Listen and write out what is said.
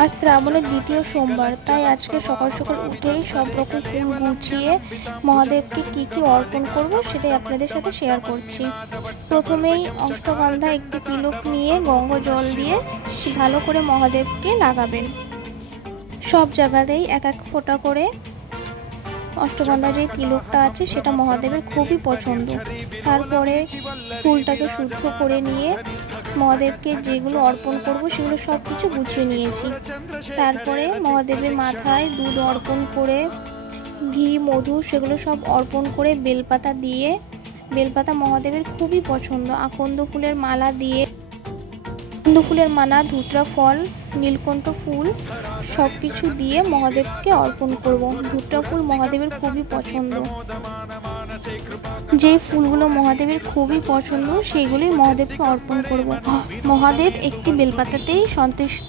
আজ শ্রাবণের দ্বিতীয় সোমবার, তাই আজকে সকাল সকাল উঠেই সব রকম ফুল গুছিয়ে মহাদেবকে কি কি অর্পণ করব সেটাই আপনাদের সাথে শেয়ার করছি। প্রথমেই অষ্টগন্ধা একটি তিলক নিয়ে গঙ্গা জল দিয়ে ভালো করে মহাদেবকে লাগাবেন। সব জায়গাতেই এক এক ফোঁটা করে অষ্টগন্ধা যে তিলকটা আছে সেটা মহাদেবের খুবই পছন্দ। তারপরে ফুলটাকে শুদ্ধ করে নিয়ে মহাদেবকে যেগুলো অর্পণ করব সেগুলো সব কিছু গুছিয়ে নিয়েছি। তারপরে মহাদেবের মাথায় দুধ অর্পণ করে, ঘি, মধু সেগুলো সব অর্পণ করে বেলপাতা দিয়ে, বেলপাতা মহাদেবের খুবই পছন্দ, আকন্দ ফুলের মালা দিয়ে, আকন্দ ফুলের মালা, ধুতরা ফল, নীলকণ্ঠ ফুল সব কিছু দিয়ে মহাদেবকে অর্পণ করব। ধুতরা ফুল মহাদেবের খুবই পছন্দ। যে ফুলগুলো মহাদেবের খুবই পছন্দ সেইগুলি মহাদেবকে অর্পণ করব। মহাদেব একটি বেলপাতাতেই সন্তুষ্ট।